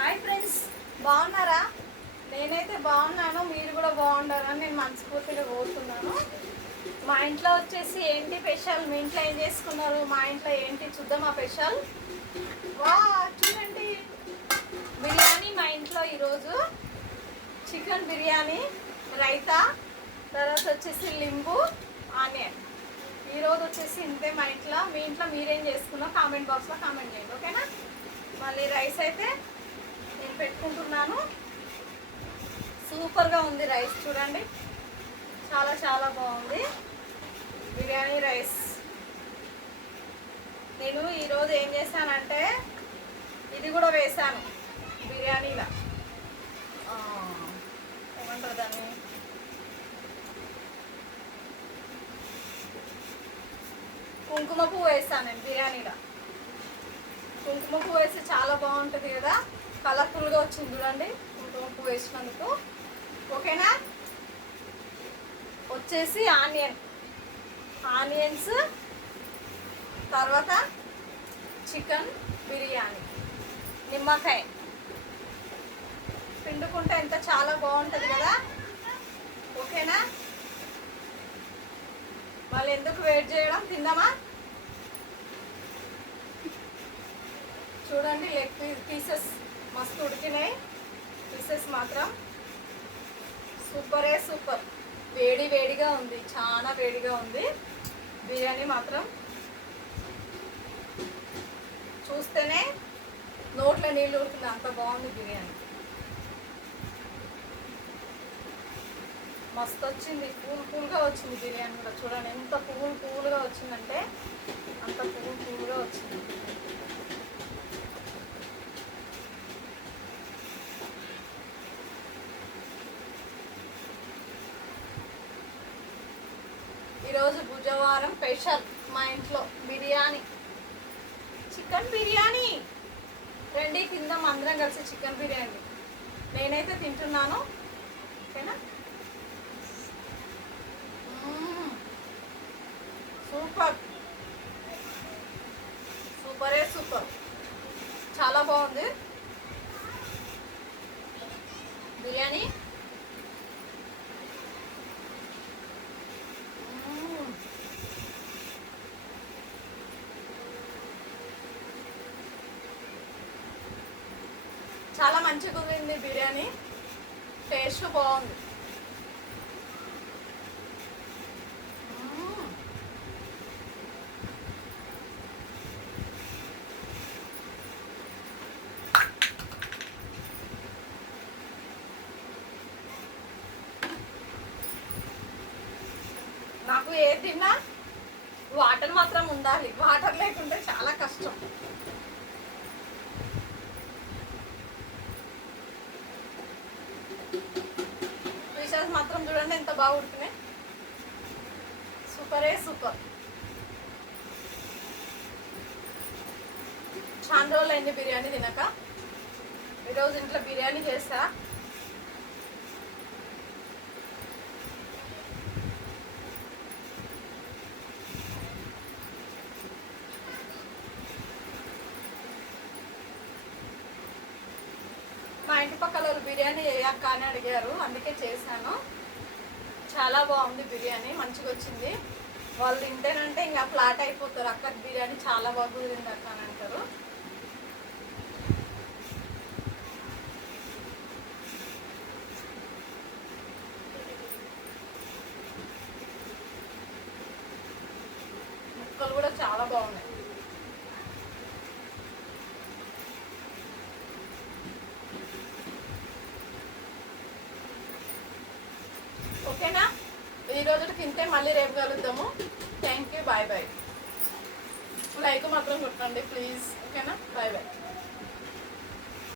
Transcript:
Hi friends, బాగున్నారా? నేనైతే బాగున్నాను, మీరు కూడా బాగుండాలని నేను మనస్ఫూర్తిగా కోరుతున్నాను. మా ఇంట్లో వచ్చేసి ఏంటి స్పెషల్, మీ ఇంట్లో ఏం చేసుకున్నారు, మా ఇంట్లో ఏంటి చూద్దాం. ఆ స్పెషల్ వా చూడండి, బిర్యానీ మా ఇంట్లో ఈరోజు చికెన్ బిర్యానీ, రైతా, తర్వాత వచ్చేసి లింబు, ఆనియన్. ఈరోజు వచ్చేసి ఇంతే మా ఇంట్లో. మీ ఇంట్లో మీరేం చేసుకున్నారో కామెంట్ బాక్స్లో కామెంట్ చేయండి, ఓకేనా? మళ్ళీ రైస్ అయితే నేను పెట్టుకుంటున్నాను. సూపర్గా ఉంది రైస్, చూడండి, చాలా చాలా బాగుంది బిర్యానీ రైస్. నేను ఈరోజు ఏం చేశానంటే ఇది కూడా వేశాను బిర్యానీలో, ఏమంటారు దాన్ని, కుంకుమ పువ్వు వేసాను నేను బిర్యానీలో. కుంకుమ పువ్వు వేస్తే చాలా బాగుంటుంది కదా, కలర్ఫుల్గా వచ్చింది చూడండి కుంకుమ పువ్వు వేసినందుకు, ఓకేనా? వచ్చేసి ఆనియన్స్, తర్వాత చికెన్ బిర్యానీ, నిమ్మకాయ పిండుకుంటే ఎంత చాలా బాగుంటుంది కదా, ఓకేనా? మళ్ళీ ఎందుకు వెయిట్ చేయడం, తిందామా? చూడండి లెగ్ పీసెస్ మస్తు ఉడికినాయి, పీసెస్ మాత్రం సూపరే సూపర్. వేడి వేడిగా ఉంది, చాలా వేడిగా ఉంది బిర్యానీ మాత్రం. చూస్తేనే నోట్లో నీళ్ళు ఊరుతుంది, అంత బాగుంది బిర్యానీ. మస్తు వచ్చింది, పూలుగా వచ్చింది బిర్యానీ కూడా. చూడండి ఎంత పూలుగా వచ్చిందంటే అంత పూలుగా వచ్చింది. ఈరోజు బుధవారం స్పెషల్ మా ఇంట్లో బిర్యానీ, చికెన్ బిర్యానీ. రండి తిందాం అందరం కలిసి చికెన్ బిర్యానీ. నేనైతే తింటున్నాను, ఓకేనా? సూపర్, సూపరే సూపర్, చాలా బాగుంది బిర్యానీ. చాలా మంచిగా ఉంది బిర్యానీ, టేస్ట్ బాగుంది. నాకు ఏది తిన్నా వాటర్ మాత్రం ఉండాలి, వాటర్ లేకుంటే చాలా కష్టం. పీసెస్ మాత్రం చూడండి ఎంత బాగా ఉడికినాయి, సూపరే సూపర్. చాలా రోజులు అయింది బిర్యానీ తినక, ఈరోజు ఇంట్లో బిర్యానీ చేస్తా. మా ఇంటి పక్కల వాళ్ళు బిర్యానీ వేయక్క అని అడిగారు, అందుకే చేశాను. చాలా బాగుంది బిర్యానీ, మంచిగా వచ్చింది. వాళ్ళు తింటేనంటే ఇంకా ఫ్లాట్ అయిపోతారు, అక్క బిర్యానీ చాలా బాగా కుదిరింది అక్క అని అంటారు. ముక్కలు కూడా చాలా బాగున్నాయి. ఓకేనా? ఈ రోజుకి తింటే మళ్ళీ రేపు కలుద్దాము. Thank you, bye bye. Like మాత్రం కొట్టండి ప్లీజ్, ఓకేనా? Bye bye.